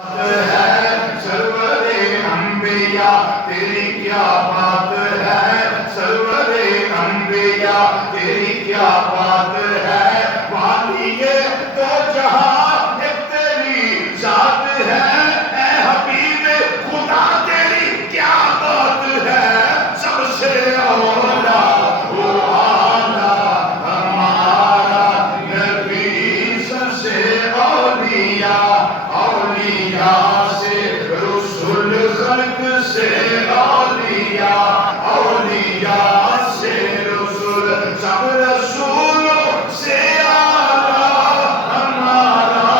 ہے سرور انبیاء تیری کیا بات ہے، سرور انبیاء تیری کیا بات ہے، والی دو جہاں ایک تیری ذات ہے، اے حبیب خدا تیری کیا بات ہے، سب سے اولا وہ آلہ ہمارا نبی، سب سے اولیاء اولیاء سے رسول، خلق سے اولیاء اولیاء سے رسول، سب رسولوں سے اعلیٰ ہمارا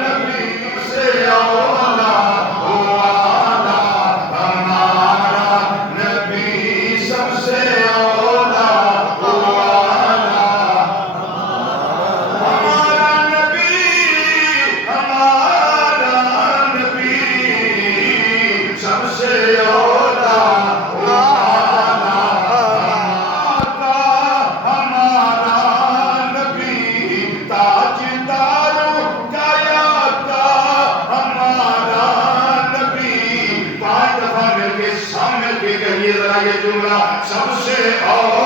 نبی، سے اولا وہ اعلیٰ ہمارا نبی، سب سے اولا وہ اعلیٰ ہمارا نبی، ہمارا نبی، سب سے اولا وہ اعلیٰ ہمارا نبی، تاجداروں کا آقا ہمارا نبی، پانچ دفعہ مل کے سامنے کے کہیے ذرا یہ جملہ، سب سے اولا